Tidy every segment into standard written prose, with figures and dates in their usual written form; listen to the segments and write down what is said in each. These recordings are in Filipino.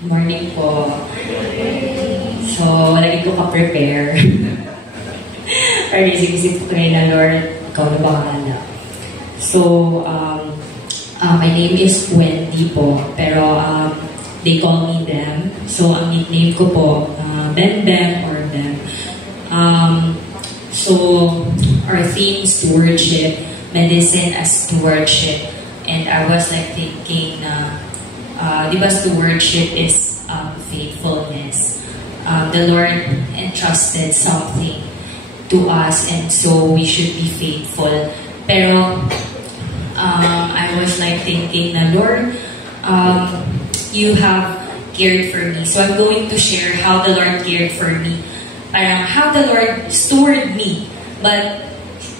Morning po. So, lagi ko ka-prepare. Pero isip-isip ko rin na, Lord, ikaw na bahala. So, my name is Wendy po. Pero, they call me Dem. So, ang nickname ko po, Bem Bem or Bem. So, our theme is stewardship, medicine as stewardship. And I was like thinking na, di ba stewardship is faithfulness. The Lord entrusted something to us and so we should be faithful. Pero, I was like thinking na, Lord, you have cared for me. So I'm going to share how the Lord cared for me. Parang how the Lord stewarded me. But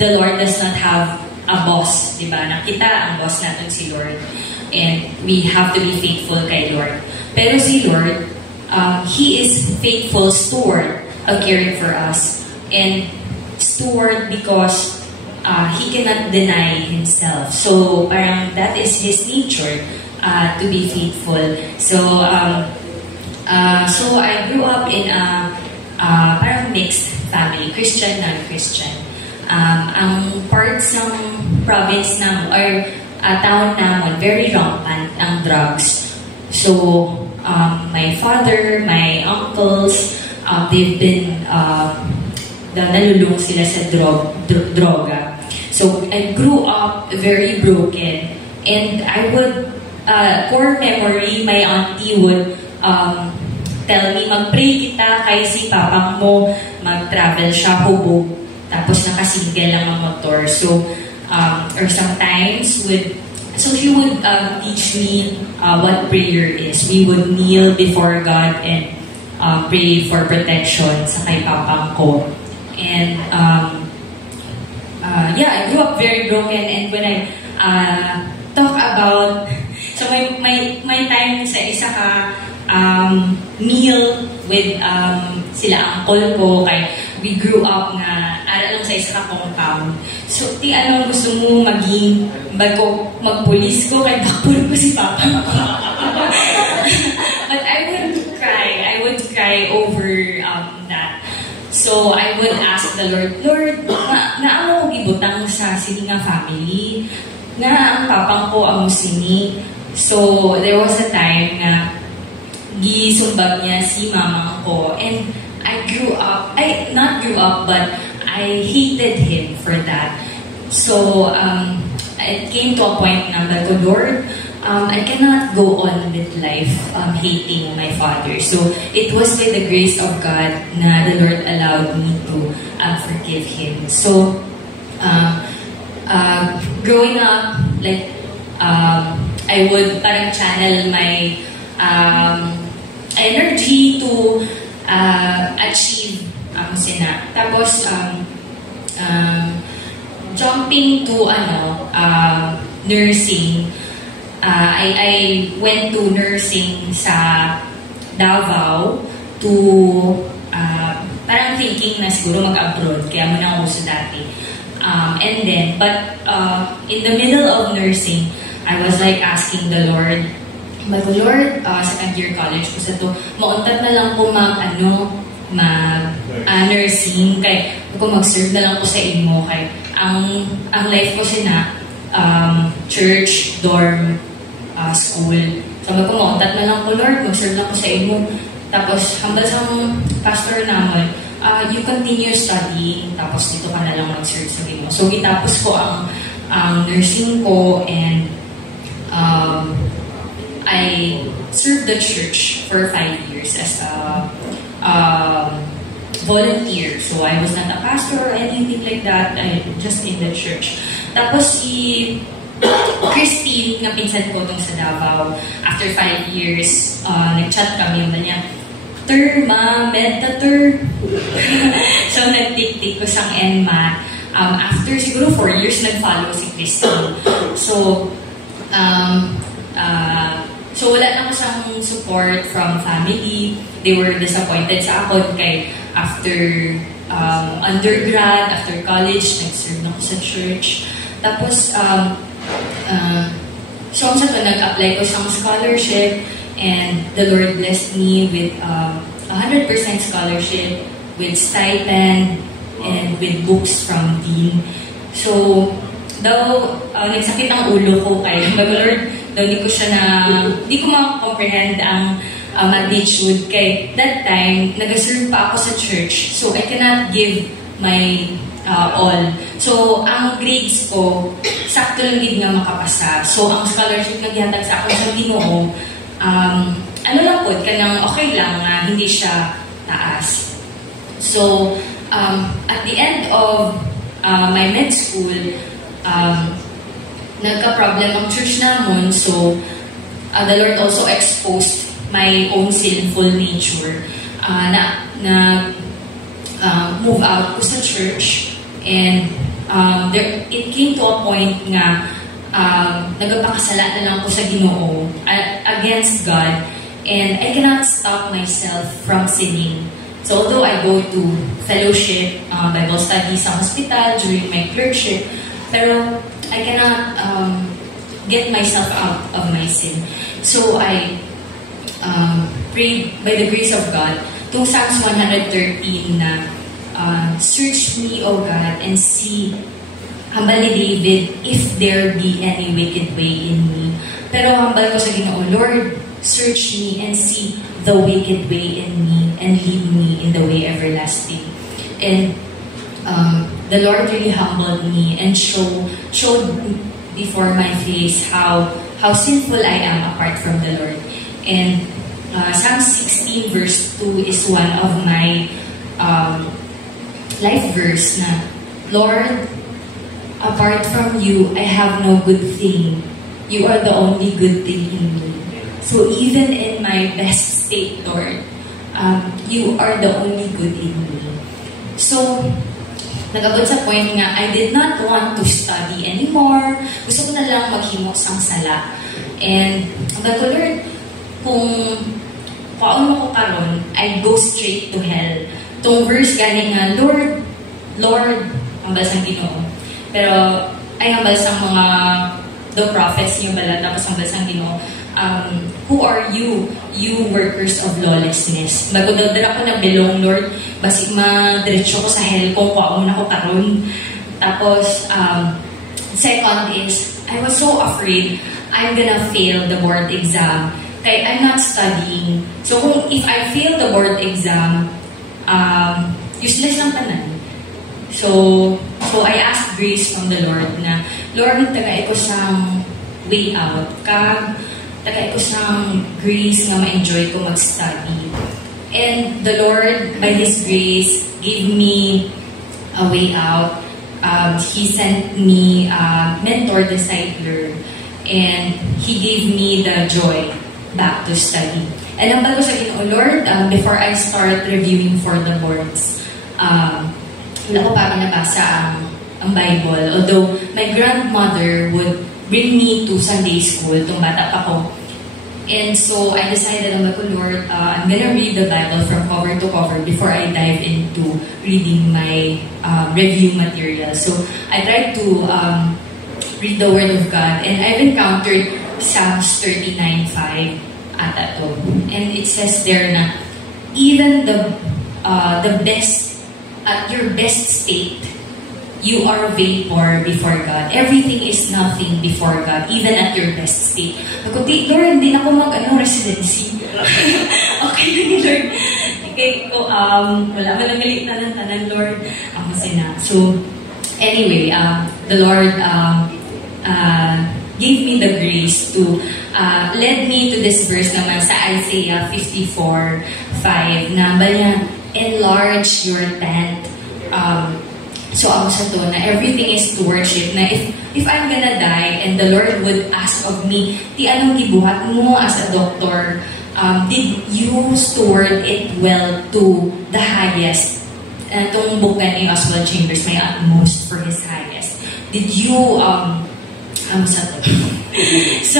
the Lord does not have a boss, di ba? Nakita ang boss natin si Lord. And we have to be faithful kay Lord. Pero si Lord, He is faithful steward of caring for us. And steward because He cannot deny Himself. So parang that is His nature, to be faithful. So I grew up in a parang mixed family, Christian, non-Christian. Ang parts ng province namin, or town namin, very rampant ang drugs. So, my father, my uncles, they've been, nalulung sila sa droga. So, I grew up very broken. And I would, core memory, my auntie would tell me, mag-pray kita kay si papang mo, mag-travel siya, hubog, tapos nakasingle lang ang motor. So, or sometimes, so she would teach me what prayer is. We would kneel before God and pray for protection sa kay papang ko. And, I grew up very broken, and when I talk about, so my time sa isa ka, meal with sila uncle ko, kay we grew up na aral lang sa isa ka compound. So, anong gusto mo maging bago magpulis ko, kay bakpul ko si papa ko. But I would cry over that. So, I would ask the Lord, na ako ibutang sa sininga family, na ang papang ko ang musini. So, there was a time na gisumbag niya si mamang ko, and not grew up, but I hated him for that. So, it came to a point na, Lord, I cannot go on with life hating my father. So, it was by the grace of God na the Lord allowed me to forgive him. So, growing up, like, I would parang channel my energy to achieve sina. Tapos, jumping to nursing, I went to nursing sa Davao to parang thinking na siguro mag-abroad, kaya muna ako sa dati. And then, but in the middle of nursing, I was like asking the Lord, Lord, second year college ko sa to, mauntat na lang po nursing, kay ako mag-serve na lang po sa imo, kay ang life ko sina church, dorm, school. Sabi ko, mauntat na lang po, Lord, mag-serve na po sa imo. Tapos hanggang sa pastor naman, you continue studying, tapos dito ka na lang mag-serve sa imo. So gitapos ko ang nursing ko, and I served the church for 5 years as a volunteer. So I was not a pastor or anything like that. I just in the church. Tapos si Christine, nga pinsan ko tong sa Davao, after 5 years, nag-chat kami na niya, So nag-take ko sang NMAT. After siguro 4 years, nag-follow si Christine. So, so wala na ko siyang support from family. They were disappointed sa ako kay after undergrad, after college, nag-serve na ko sa church. Tapos, so sa to, nag-apply ko sa scholarship, And the Lord blessed me with 100% scholarship, with stipend, and with books from Dean. So, nagsakit ang ulo ko kay Lord, hindi ko ma-comprehend ang magnitude. Kay that time, nag-serve pa ako sa church, so I cannot give my all. So, ang grades ko, sakto lang din nga makapasa. So, ang scholarship na gihatag sa akin sa Ginoo, ano lang po, kanang okay lang na hindi siya taas. So, at the end of my med school, nagka-problem ang church namon. So, the Lord also exposed my own sinful nature. Move out ko sa church, and it came to a point nga nagpapakasala na lang ko sa Ginoo against God, and I cannot stop myself from sinning. So although I go to fellowship, Bible study sa hospital during my clerkship, pero I cannot get myself out of my sin. So I prayed by the grace of God itong Psalms 113 na search me, O God, and see, hambal ni David, if there be any wicked way in me. Pero hambal ko sa Ginoo, Lord, search me and see the wicked way in me and lead me in the way everlasting. And the Lord really humbled me and showed before my face how sinful I am apart from the Lord. And Psalm 16 verse 2 is one of my life verse na, Lord, apart from you, I have no good thing. You are the only good thing in me. So even in my best state, Lord, you are the only good in me. So, nagabot sa point nga, I did not want to study anymore. Gusto ko na lang maghimos ang sala. And, sabi ko, Lord, kung paano ko karon, I go straight to hell. Itong verse galing nga, Lord, hambal sang Ginoo. Pero, ay hambal sang mga the prophets niyo bala, tapos hambal sang Ginoo. Who are you workers of lawlessness? Magudaldala ko na belong, Lord, basig madiretso ko sa hell kung paano na ko karon. Tapos, second is, I was so afraid I'm gonna fail the board exam. Kaya I'm not studying. So, if I fail the board exam, useless lang tanan. So I asked grace from the Lord na, Lord, tagay ko sang way out. Tagay ko sang grace na ma-enjoy ko mag-study. And the Lord, by His grace, gave me a way out. He sent me a mentor, discipler, and He gave me the joy back to study. And ang bago sa Ginoo, Lord, before I start reviewing for the boards, wala ko parang nabasa ang Bible. Although, my grandmother would bring me to Sunday school, itong bata pa ko. And so, I decided, Lord, I'm gonna read the Bible from cover to cover before I dive into reading my review material. So, I tried to read the Word of God, and I've encountered Psalms 39:5 ata to. And it says there na, even the best, at your best state, you are vapor before God. Everything is nothing before God, even at your best state. Ako, Lord, hindi na ako residency. Okay na ni Lord. Okay, wala man ang galit na ng tanan, Lord. Ako sina. So, anyway, the Lord gave me the grace to led me to this verse naman sa Isaiah 54:5 na bala, enlarge your tent. So ako sa to na everything is to worship, na if I'm gonna die and the Lord would ask of me, ti anong gibuhat mo as a doctor, did you steward it well to the highest? Itong book ni Oswald Chambers, may utmost for his highest. Did you sa to? So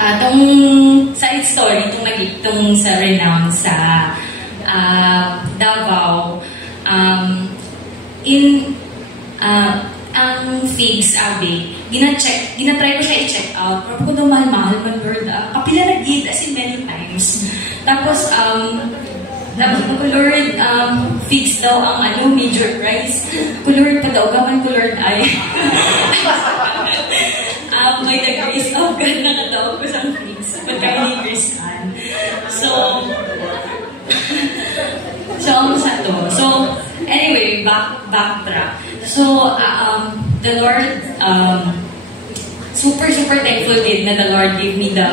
itong side story, itong sa renown sa Davao, ang Figs Abbey, ginatry ko siya i-check out. Pero ko daw, mahal-mahal man, Lord. Kapila nag-gid, as in many times. Tapos, ko, Lord, fix daw ang major price. Ko, Lord, padaugaman ko, Lord, ay. May the grace of God na natawag ko sa fix. Pagka-Grace Ann. So, ang sa to. So, anyway, backtrack. So, the Lord, super thankful din na the Lord gave me the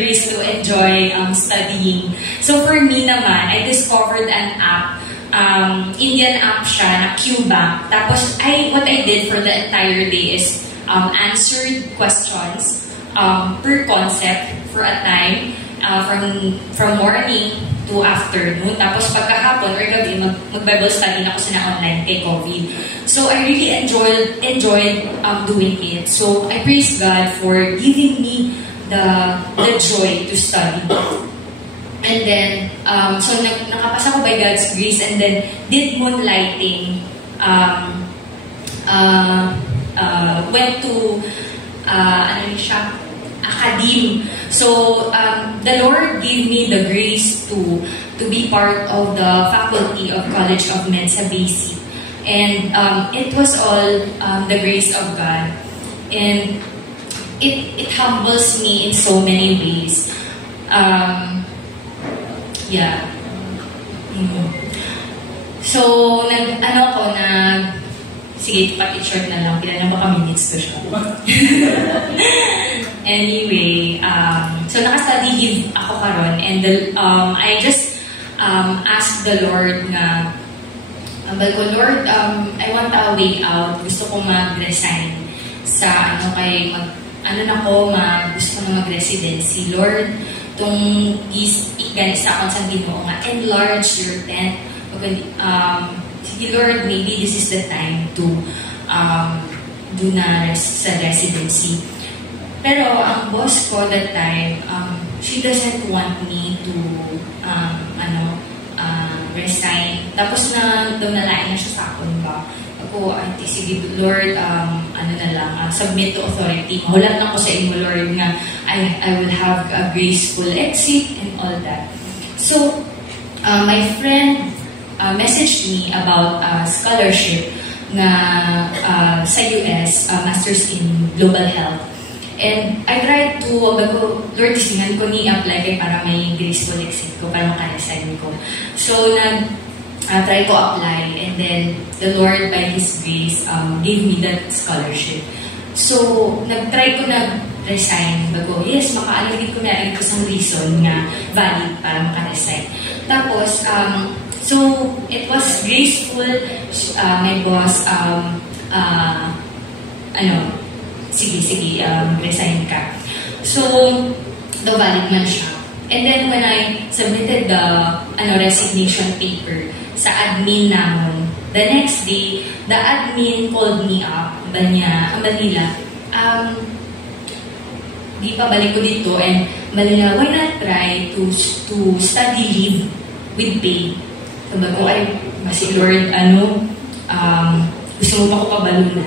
grace to enjoy studying. So, for me naman, I discovered an app, Indian app siya, na QBank. Tapos, what I did for the entire day is answered questions per concept for a time, from morning to afternoon. Tapos pagkahapon or gabi, mag-Bible study na ako sa online kay COVID. So I really enjoyed doing it. So I praise God for giving me the joy to study. And then, so nakapasa ko by God's grace, and then did moonlighting, went to academe. So the Lord gave me the grace to be part of the faculty of College of Mensa Basic, and it was all the grace of God, and it humbles me in so many ways. So sige, pati-short na lang. Kailan na baka minutes ko siya. Anyway, so naka-study leave ako karon, and I just asked the Lord na, Lord, I want a way out. Gusto ko mag-resign sa gusto ko na mag-residency. Lord, itong ganit sa akong sa Ginoo nga, enlarge your tent. Sige, Lord, maybe this is the time to do na sa residency. Pero ang boss ko that time, she doesn't want me to resign. Tapos nalain na siya sa akin ba. Ako, sige, Lord, submit to authority. Mahulat na ko sa inyo, Lord, nga I will have a graceful exit and all that. So, my friend messaged me about a scholarship na sa US, Masters in Global Health. And I tried to, Lord, tisingan ko ni-apply kay para may graceful exit ko, para makaresign ko. So, try ko apply, and then the Lord, by His grace, gave me that scholarship. So, nag-try ko na-resign. Yes, makaalagin ko na ito isang reason nga valid para makaresign. Tapos, so, it was graceful. My boss, sige, resign ka. So, the valid man siya. And then, when I submitted the resignation paper sa admin namon, the next day, the admin called me up, ang Manila, di pa balik ko dito, and Manila, why not try to study leave with pay? Sabi ko, si Lord, gusto mo pa ko pabalunan.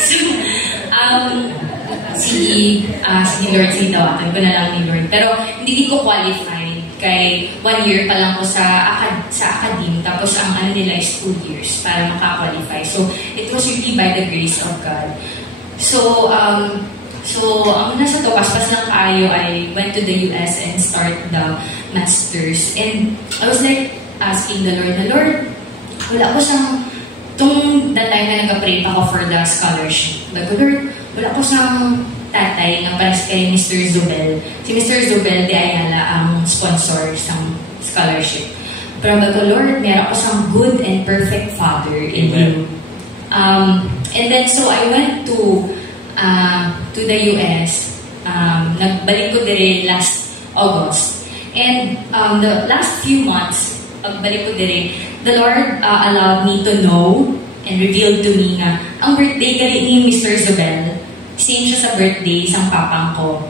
So, sige Lord, sige tawakan ko na lang ni Lord. Pero hindi ko qualified, kay 1 year pa lang ko sa academe, tapos ang nila is 2 years para maka-qualify. So, it was really by the grace of God. So, ang nasa to, paspas ng kaayo, I went to the US and start the Masters. And I was like asking the Lord, wala ko siyang, that time na nag-pray pa ako for the scholarship. But Lord, wala ko siyang tatay nga para kay Mr. Zubel. Si Mr. Zubel, di Ayala ang sponsor sa scholarship. Pero Lord, meron ako siyang good and perfect father in you. And then, so I went to the US. Nagbalik ko dire last August. And the last few months, pagbalik ko dire, the Lord allowed me to know and revealed to me nga ang birthday gali ni Mr. Zubel, same siya sa birthday isang papang ko.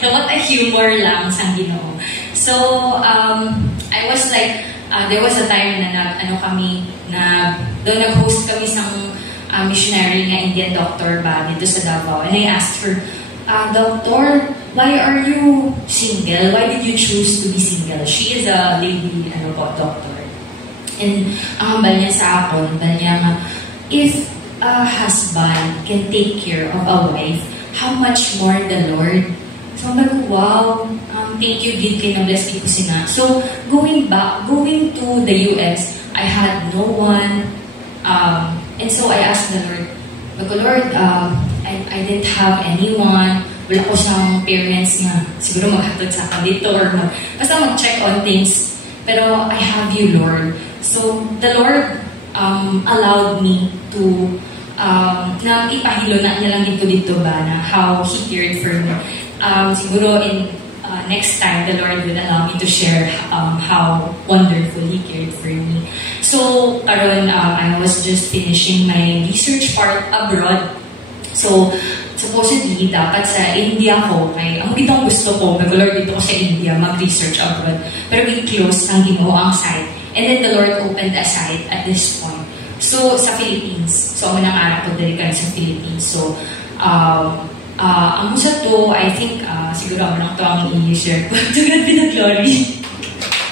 So, what a humor lang sa Ginoo. So, I was like, there was a time na nag-host kami missionary nga Indian doctor ba dito sa Davao. And I asked her, Doctor, why are you single? Why did you choose to be single? She is a lady, doctor. And ang hambal niya sa akin, if a husband can take care of a wife, how much more the Lord? So, wow, thank you, Gid, kay na-bless ko sina. So, going to the US, I had no one, and so I asked the Lord, I didn't have anyone, wala ko siyang parents nga, siguro maghatod sa akin dito, or basta mag-check on things, pero I have you, Lord. So, the Lord allowed me to, na ipahilo na niya lang dito ba, na how He cared for me. Siguro in next time, the Lord will allow me to share how wonderful He cared for me. So, karon I was just finishing my research part abroad. So, supposedly, dapat sa India ko, ang itong gusto ko, Lord, dito ko sa India, mag-research abroad. Pero we closed ang Ginoo ang site. And then the Lord opened a site at this point. So, sa Philippines. So, ang nangarap ko dali sa Philippines. So, ang sa to, I think, siguro ako lang ito ang i-share ko. To God be the glory.